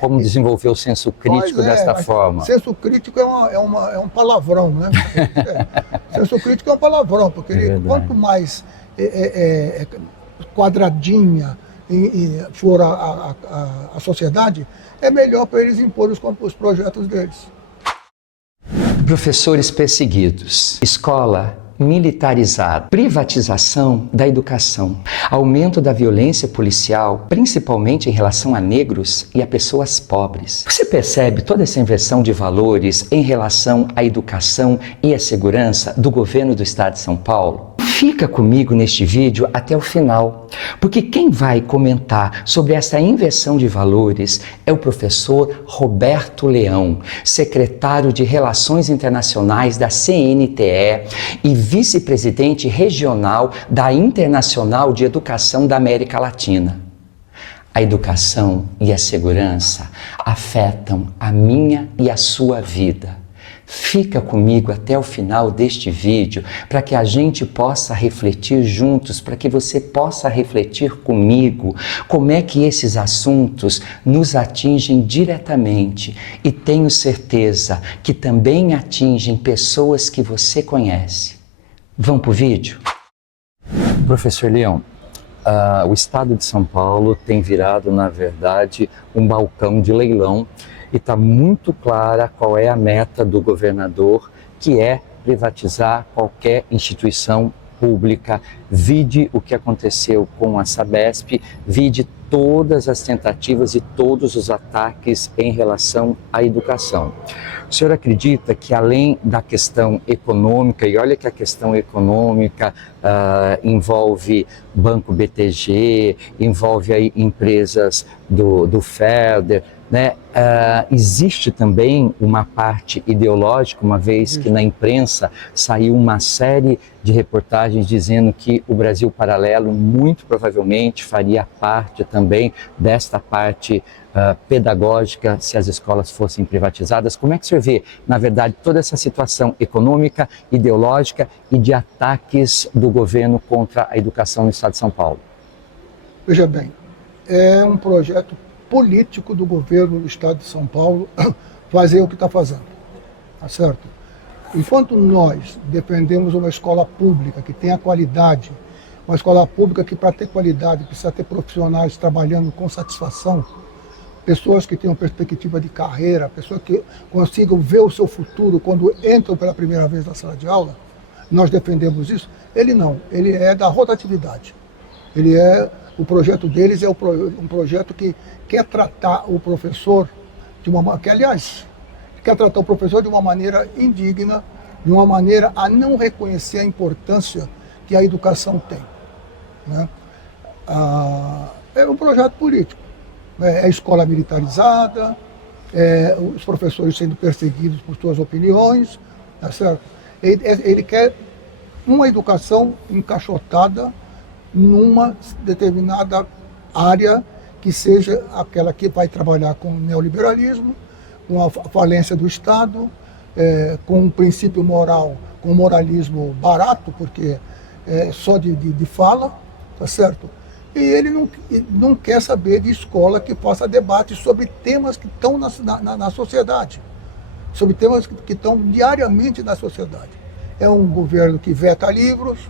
Como desenvolver o senso crítico desta forma? Senso crítico é um palavrão, né? Senso crítico é um palavrão, porque quanto mais quadradinha for a sociedade, é melhor para eles impor os projetos deles. Professores perseguidos, escola militarizada, privatização da educação, aumento da violência policial, principalmente em relação a negros e a pessoas pobres. Você percebe toda essa inversão de valores em relação à educação e à segurança do governo do estado de São Paulo? Fica comigo neste vídeo até o final, porque quem vai comentar sobre essa inversão de valores é o professor Roberto Leão, secretário de Relações Internacionais da CNTE e vice-presidente regional da Internacional de Educação da América Latina. A educação e a segurança afetam a minha e a sua vida. Fica comigo até o final deste vídeo para que a gente possa refletir juntos, para que você possa refletir comigo como é que esses assuntos nos atingem diretamente e tenho certeza que também atingem pessoas que você conhece. Vamos para o vídeo? Professor Leão, o estado de São Paulo tem virado, na verdade, um balcão de leilão e está muito clara qual é a meta do governador, que é privatizar qualquer instituição pública. Vide o que aconteceu com a Sabesp, vide todas as tentativas e todos os ataques em relação à educação. O senhor acredita que além da questão econômica, e olha que a questão econômica envolve Banco BTG, envolve aí empresas do Ferder, né? Existe também uma parte ideológica, uma vez que na imprensa saiu uma série de reportagens dizendo que o Brasil Paralelo muito provavelmente faria parte também desta parte pedagógica se as escolas fossem privatizadas. Como é que o senhor vê, na verdade, toda essa situação econômica, ideológica e de ataques do governo contra a educação no estado de São Paulo? Veja bem, é um projeto político do governo do estado de São Paulo fazer o que está fazendo, tá certo? Enquanto nós defendemos uma escola pública que tenha qualidade, uma escola pública que para ter qualidade precisa ter profissionais trabalhando com satisfação, pessoas que tenham perspectiva de carreira, pessoas que consigam ver o seu futuro quando entram pela primeira vez na sala de aula, nós defendemos isso. Ele não, ele é da rotatividade. O projeto deles é um projeto que quer tratar o professor quer tratar o professor de uma maneira indigna, de uma maneira a não reconhecer a importância que a educação tem, né? É um projeto político. É a escola militarizada, os professores sendo perseguidos por suas opiniões, tá certo? Ele quer uma educação encaixotada numa determinada área que seja aquela que vai trabalhar com o neoliberalismo, com a falência do Estado, com um princípio moral, com um moralismo barato, porque é só de fala, tá certo? E ele não quer saber de escola que faça debate sobre temas que estão na sociedade, sobre temas que estão diariamente na sociedade. É um governo que veta livros,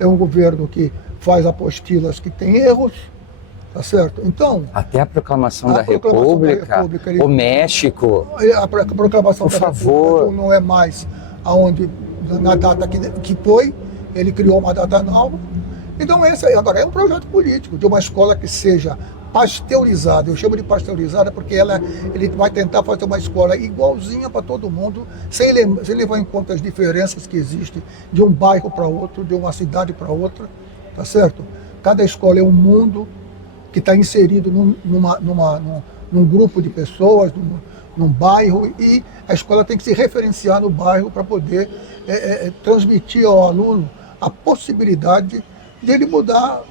é um governo que faz apostilas que têm erros, tá certo? Então, até a proclamação da República, o México, a proclamação da República não é mais na data que foi, ele criou uma data nova. Então agora é um projeto político de uma escola que seja pasteurizada. Eu chamo de pasteurizada porque ele vai tentar fazer uma escola igualzinha para todo mundo, sem levar em conta as diferenças que existem de um bairro para outro, de uma cidade para outra, tá certo? Cada escola é um mundo que está inserido num grupo de pessoas, num bairro, e a escola tem que se referenciar no bairro para poder transmitir ao aluno a possibilidade dele mudar,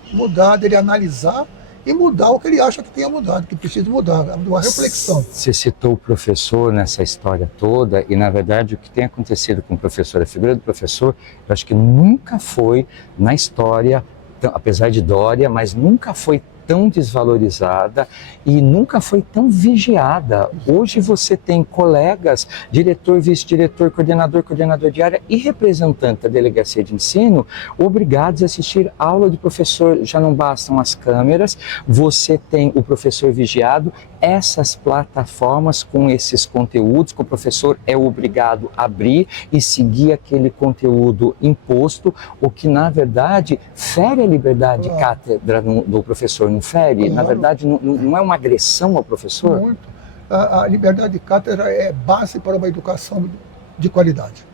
dele analisar e mudar o que ele acha que tenha mudado, que precisa mudar, uma reflexão. Você citou o professor nessa história toda e, na verdade, o que tem acontecido com o professor, a figura do professor, eu acho que nunca foi na história, apesar de Dória, mas nunca foi tão desvalorizada e nunca foi tão vigiada. Hoje você tem colegas, diretor, vice-diretor, coordenador de área e representante da delegacia de ensino obrigados a assistir aula de professor. Já não bastam as câmeras, você tem o professor vigiado, essas plataformas com esses conteúdos que o professor é obrigado a abrir e seguir aquele conteúdo imposto, o que na verdade fere a liberdade de cátedra do professor, não fere? Na verdade não é uma agressão ao professor? Muito. A liberdade de cátedra é base para uma educação de qualidade,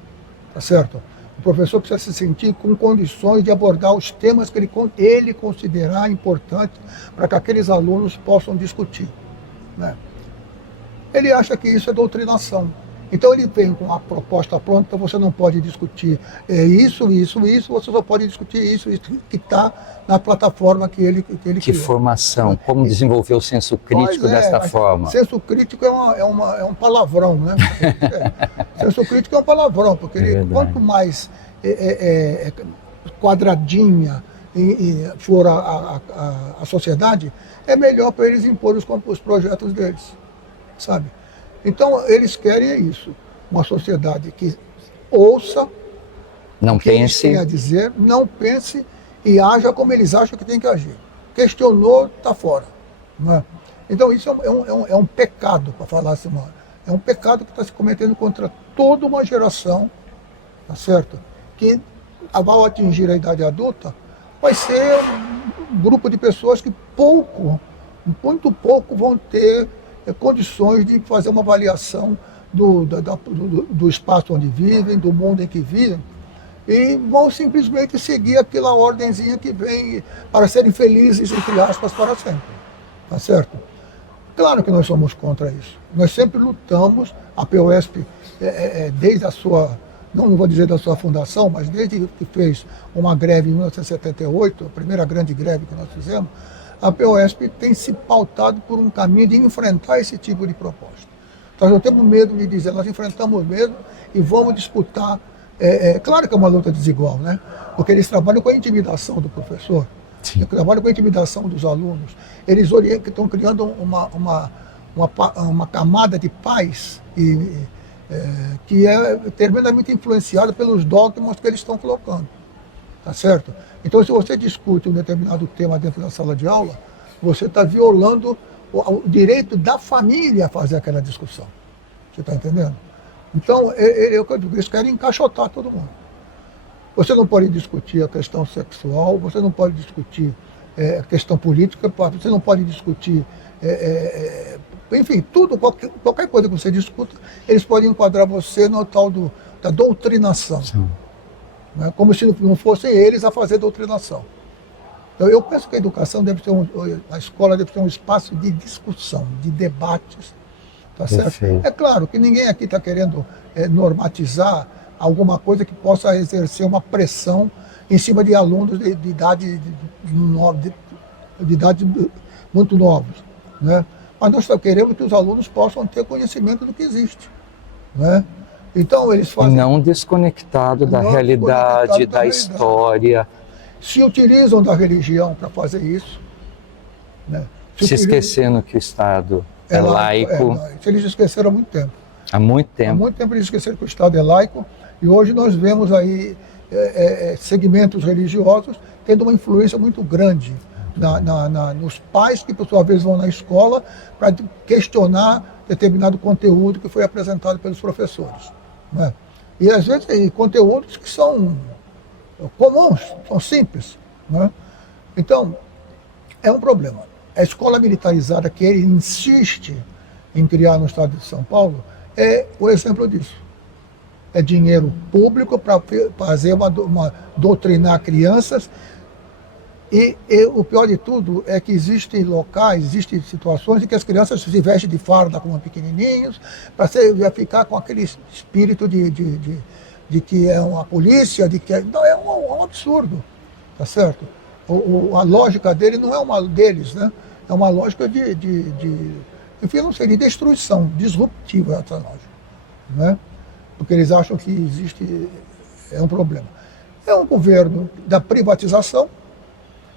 tá certo? O professor precisa se sentir com condições de abordar os temas que ele considerar importantes para que aqueles alunos possam discutir, né? Ele acha que isso é doutrinação. Então ele vem com a proposta pronta, você não pode discutir isso, você só pode discutir isso que está na plataforma que ele Que criou. formação, como desenvolver o senso crítico desta forma? Senso crítico é um palavrão, né? Senso crítico é um palavrão, porque quanto mais quadradinha for a sociedade, é melhor para eles impor os projetos deles, sabe? Então, eles querem isso, uma sociedade que ouça o que eles têm a dizer, não pense e haja como eles acham que tem que agir. Questionou, está fora, né? Então, isso é um pecado, para falar assim, é um pecado que está se cometendo contra toda uma geração, tá certo? Que, ao atingir a idade adulta, vai ser um grupo de pessoas que muito pouco vão ter condições de fazer uma avaliação do espaço onde vivem, do mundo em que vivem, e vão simplesmente seguir aquela ordenzinha que vem para serem felizes, entre aspas, para sempre. Tá certo? Claro que nós somos contra isso. Nós sempre lutamos, a POSP, desde a sua, não vou dizer da sua fundação, mas desde que fez uma greve em 1978, a primeira grande greve que nós fizemos, a POSP tem se pautado por um caminho de enfrentar esse tipo de proposta. Nós não temos medo de dizer, nós enfrentamos mesmo e vamos disputar. Claro que é uma luta desigual, né? Porque eles trabalham com a intimidação do professor, eles trabalham com a intimidação dos alunos, eles estão criando uma camada de pais que é tremendamente influenciada pelos dogmas que eles estão colocando. Tá certo? Então, se você discute um determinado tema dentro da sala de aula, você está violando o direito da família a fazer aquela discussão. Você está entendendo? Então, eles querem encaixotar todo mundo. Você não pode discutir a questão sexual, você não pode discutir a questão política, você não pode discutir, enfim, qualquer coisa que você discuta, eles podem enquadrar você no tal da doutrinação. Sim. Como se não fossem eles a fazer doutrinação. Então, eu penso que a educação a escola deve ser um espaço de discussão, de debates, tá certo? É claro que ninguém aqui está querendo normatizar alguma coisa que possa exercer uma pressão em cima de alunos de idade muito novos, né? Mas nós queremos que os alunos possam ter conhecimento do que existe, né? Então, eles fazem... Não desconectado da realidade, da história. Se utilizam da religião para fazer isso, né? Se esquecendo que o Estado é laico. Eles esqueceram há muito tempo. Há muito tempo. Há muito tempo eles esqueceram que o Estado é laico, e hoje nós vemos aí segmentos religiosos tendo uma influência muito grande nos pais que, por sua vez, vão na escola para questionar determinado conteúdo que foi apresentado pelos professores, né? E às vezes conteúdos que são comuns, são simples, né? Então, é um problema. A escola militarizada que ele insiste em criar no estado de São Paulo é o exemplo disso. É dinheiro público para fazer doutrinar crianças. E o pior de tudo é que existem locais, existem situações em que as crianças se vestem de farda como pequenininhos, para ficar com aquele espírito de que é uma polícia, não, é um absurdo, tá certo? A lógica dele não é uma deles, né? É uma lógica enfim, não sei, de destruição, disruptiva essa lógica, né? Porque eles acham que existe, é um problema. É um governo da privatização,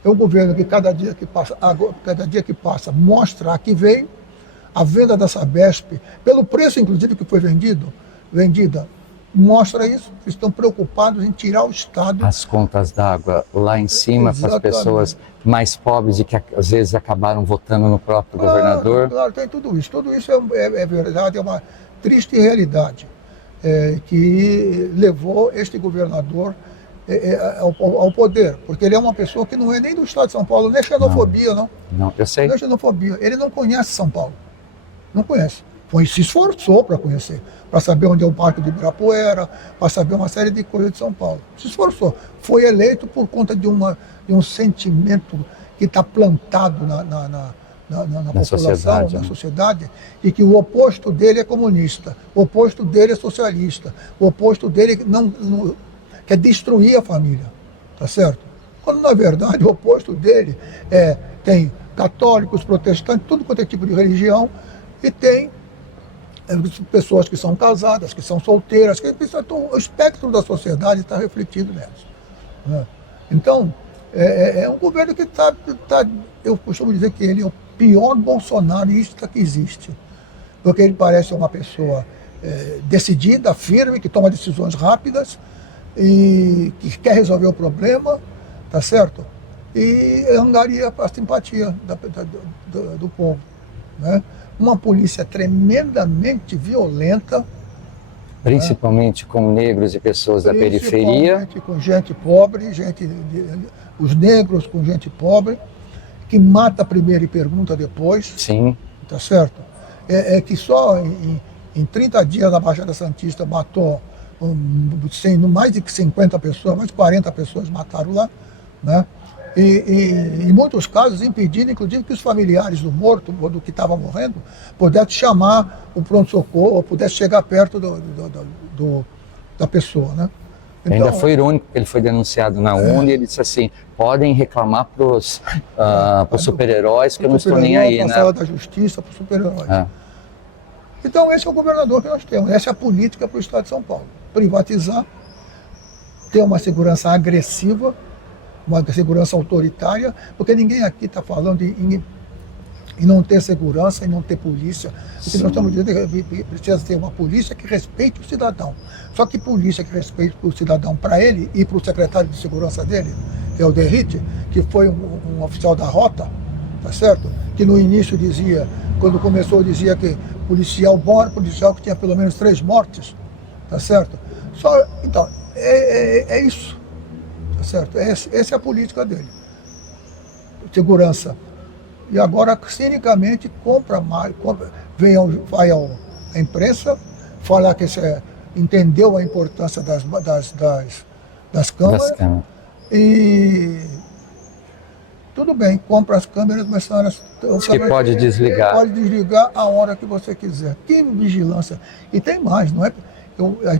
É um governo que cada dia que passa mostra a que vem. A venda da Sabesp, pelo preço inclusive que foi vendida, mostra isso. Eles estão preocupados em tirar o Estado. As contas d'água lá em cima para as pessoas mais pobres e que às vezes acabaram votando no próprio governador. Claro, tem tudo isso. Tudo isso é verdade, é uma triste realidade que levou este governador ao poder, porque ele é uma pessoa que não é nem do Estado de São Paulo, nem xenofobia, não. Não, eu sei. Não é xenofobia. Ele não conhece São Paulo. Não conhece. Se esforçou para conhecer, para saber onde é o Parque do Ibirapuera, para saber uma série de coisas de São Paulo. Se esforçou. Foi eleito por conta de um sentimento que está plantado na população, na sociedade, e que o oposto dele é comunista, o oposto dele é socialista, o oposto dele não quer destruir a família. Tá certo? Quando, na verdade, o oposto dele tem católicos, protestantes, tudo quanto é tipo de religião, e tem pessoas que são casadas, que são solteiras, o espectro da sociedade está refletido nelas. Né? Então, é um governo que eu costumo dizer que ele é o pior bolsonarista que existe, porque ele parece uma pessoa decidida, firme, que toma decisões rápidas e que quer resolver o problema, tá certo? E angaria a simpatia do povo. Né? Uma polícia tremendamente violenta. Principalmente com negros e pessoas da periferia. Com gente pobre, os negros com gente pobre, que mata primeiro e pergunta depois. Sim. Tá certo? Que só em 30 dias na Baixada Santista matou mais de 50 pessoas, mais de 40 pessoas mataram lá, né? E em muitos casos impedindo, inclusive, que os familiares do morto ou do que estava morrendo pudessem chamar o pronto-socorro ou pudessem chegar perto da pessoa, né? Então, ainda foi irônico que ele foi denunciado na ONU e ele disse assim, podem reclamar para os super-heróis que eu não estou nem aí, né? Para a sala da justiça, para os super-heróis. Então esse é o governador que nós temos, essa é a política para o Estado de São Paulo. Privatizar, ter uma segurança agressiva, uma segurança autoritária, porque ninguém aqui está falando em não ter segurança, em não ter polícia. O que nós estamos dizendo é que precisa ter uma polícia que respeite o cidadão. Só que polícia que respeite o cidadão para ele e para o secretário de segurança dele, que é o Derrite, que foi um oficial da rota, tá certo? Que no início dizia, quando começou, dizia que policial bom era policial que tinha pelo menos 3 mortes, tá certo? Então, é isso. Certo? Essa é a política dele. Segurança. E agora, cinicamente, vai à imprensa falar que entendeu a importância das câmeras. E tudo bem, compra as câmeras, mas que pode desligar. Pode desligar a hora que você quiser. Que vigilância. E tem mais, não é?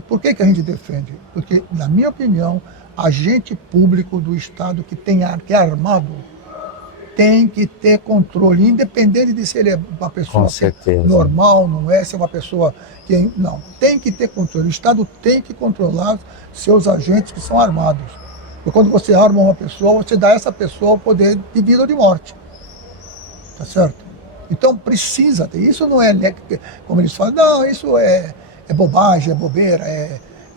Por que a gente defende? Porque, na minha opinião, agente público do Estado que é armado tem que ter controle, independente de se ele é uma pessoa normal, não é, se é uma pessoa que... Não, tem que ter controle. O Estado tem que controlar seus agentes que são armados. Porque quando você arma uma pessoa, você dá a essa pessoa o poder de vida ou de morte. Tá certo? Então precisa ter. Isso não é, como eles falam, não, isso é bobagem, é bobeira,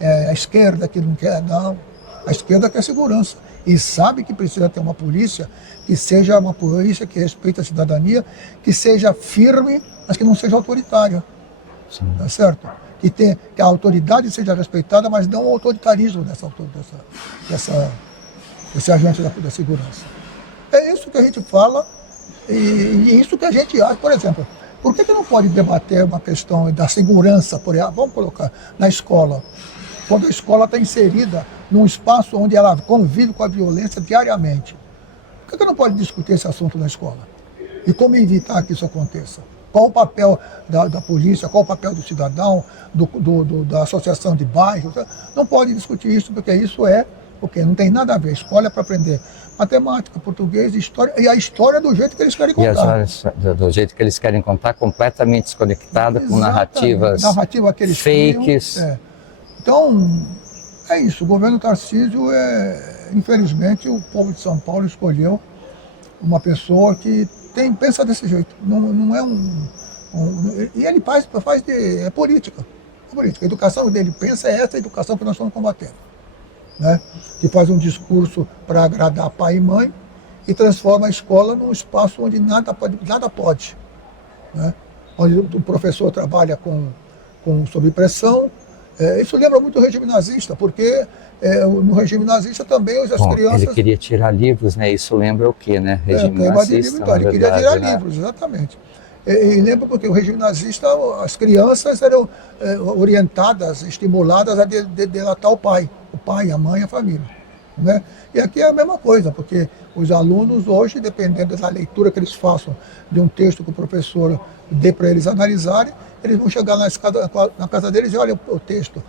é a esquerda que não quer, não. A esquerda quer segurança e sabe que precisa ter uma polícia que seja uma polícia que respeite a cidadania, que seja firme, mas que não seja autoritária. Sim. Tá certo? Que a autoridade seja respeitada, mas não o autoritarismo desse agente da segurança. É isso que a gente fala e isso que a gente acha. Por exemplo, por que não pode debater uma questão da segurança, por exemplo, vamos colocar, na escola? Quando a escola está inserida num espaço onde ela convive com a violência diariamente. Por que não pode discutir esse assunto na escola? E como evitar que isso aconteça? Qual o papel da polícia, qual o papel do cidadão, da associação de bairros? Não pode discutir isso, porque isso porque não tem nada a ver. Escola é para aprender matemática, português, história, e a história do jeito que eles querem contar. E as histórias do jeito que eles querem contar, completamente desconectada, com narrativas fakes. Então, é isso. O governo Tarcísio, infelizmente, o povo de São Paulo escolheu uma pessoa que pensa desse jeito. Não é e ele é política. É política. A educação dele pensa é essa educação que nós estamos combatendo. Né? Que faz um discurso para agradar pai e mãe e transforma a escola num espaço onde nada pode. Né? Onde o professor trabalha sob pressão. Isso lembra muito o regime nazista, porque no regime nazista também as crianças... Ele queria tirar livros, né? Isso lembra o quê, né? Regime nazista, então, ele queria tirar livros, exatamente. E lembra porque o regime nazista, as crianças eram orientadas, estimuladas a delatar o pai, a mãe, a família. Né? E aqui é a mesma coisa, porque os alunos hoje, dependendo da leitura que eles façam de um texto que o professor dê para eles analisarem, eles vão chegar na casa deles e olha o texto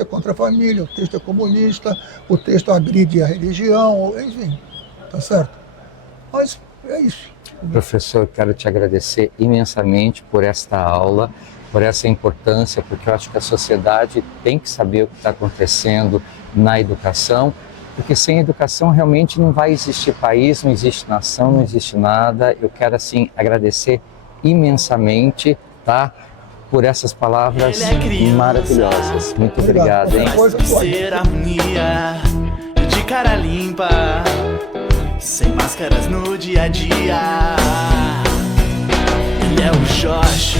é contra a família, o texto é comunista, o texto agride a religião, enfim, tá certo? Mas é isso. Professor, quero te agradecer imensamente por esta aula, por essa importância, porque eu acho que a sociedade tem que saber o que está acontecendo na educação, porque sem educação realmente não vai existir país, não existe nação, não existe nada. Eu quero, assim, agradecer imensamente, tá? Por essas palavras maravilhosas. Muito obrigado, hein? Ser harmonia, de cara limpa, sem máscaras no dia a dia. Ele é o Jorge.